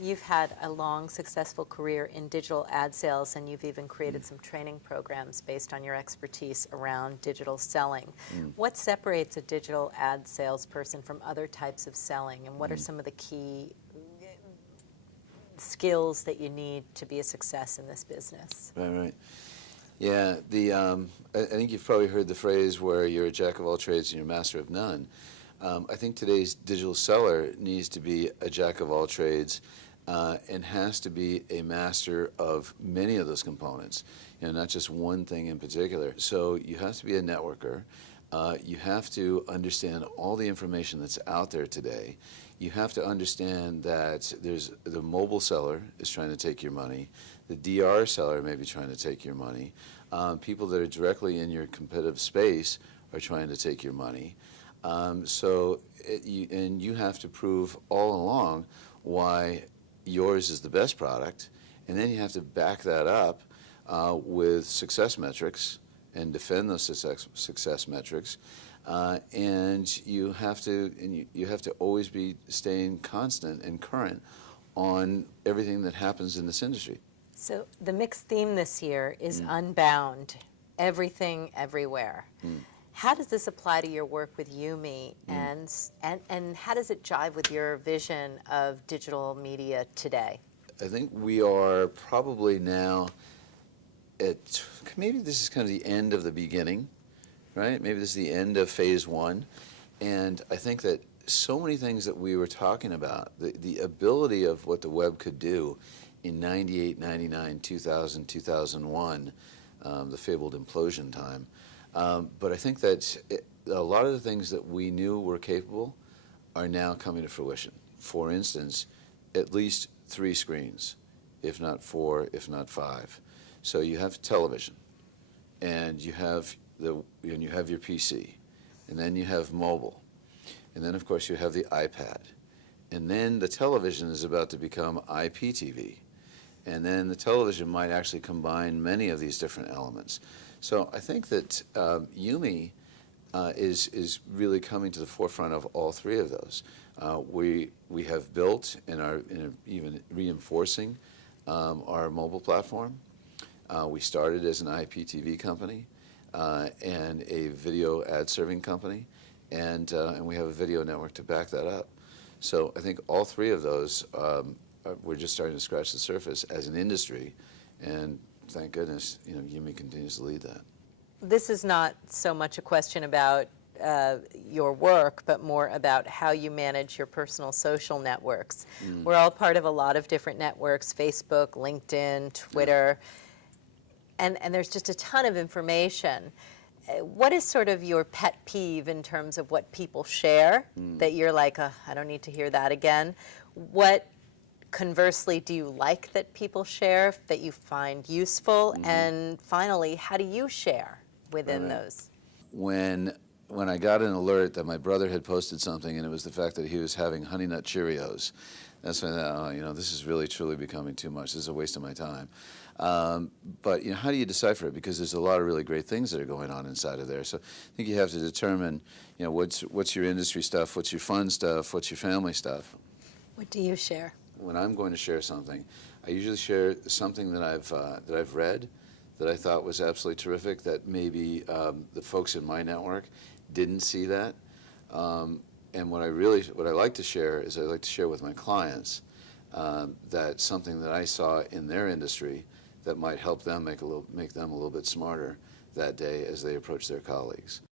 You've had a long, successful career in digital ad sales, and you've even created some training programs based on your expertise around digital selling. What separates a digital ad salesperson from other types of selling, and what are some of the key skills that you need to be a success in this business? Right. Yeah, I think you've probably heard the phrase where you're a jack of all trades and you're a master of none. I think today's digital seller needs to be a jack of all trades and has to be a master of many of those components, not just one thing in particular. So you have to be a networker. You have to understand all the information that's out there today. You have to understand that there's the mobile seller is trying to take your money. The DR seller may be trying to take your money. People that are directly in your competitive space are trying to take your money. And you have to prove all along why yours is the best product, and then you have to back that up with success metrics and defend those success metrics. And you have to always be staying constant and current on everything that happens in this industry. So the MIXX theme this year is Unbound, everything, everywhere. How does this apply to your work with YuMe, and how does it jive with your vision of digital media today? I think we are probably now at, maybe this is kind of the end of the beginning, right? Maybe this is the end of phase one. And I think that so many things that we were talking about, the ability of what the web could do in 98, 99, 2000, 2001, the fabled implosion time. But I think that a lot of the things that we knew were capable are now coming to fruition. For instance, at least 3 screens, if not 4, if not 5. So you have television, and you have your PC, and then you have mobile, and then of course you have the iPad, and then the television is about to become IPTV, and then the television might actually combine many of these different elements. So I think that YuMe is really coming to the forefront of all 3 of those. We have built and are even reinforcing our mobile platform. We started as an IPTV company and a video ad serving company, and we have a video network to back that up. So I think all 3 of those, we're just starting to scratch the surface as an industry, and thank goodness, YuMe continues to lead that. This is not so much a question about your work, but more about how you manage your personal social networks. We're all part of a lot of different networks: Facebook, LinkedIn, Twitter, and there's just a ton of information. What is sort of your pet peeve in terms of what people share that you're like, I don't need to hear that again? What, conversely, do you like that people share that you find useful? And finally, how do you share within those? When I got an alert that my brother had posted something, and it was the fact that he was having Honey Nut Cheerios, that's when I thought, this is really truly becoming too much. This is a waste of my time. But how do you decipher it? Because there's a lot of really great things that are going on inside of there. So I think you have to determine, what's your industry stuff, what's your fun stuff, what's your family stuff. What do you share? When I'm going to share something, I usually share something that I've read that I thought was absolutely terrific, that maybe the folks in my network didn't see that. And what I like to share is I like to share with my clients that something that I saw in their industry that might help them make them a little bit smarter that day as they approach their colleagues.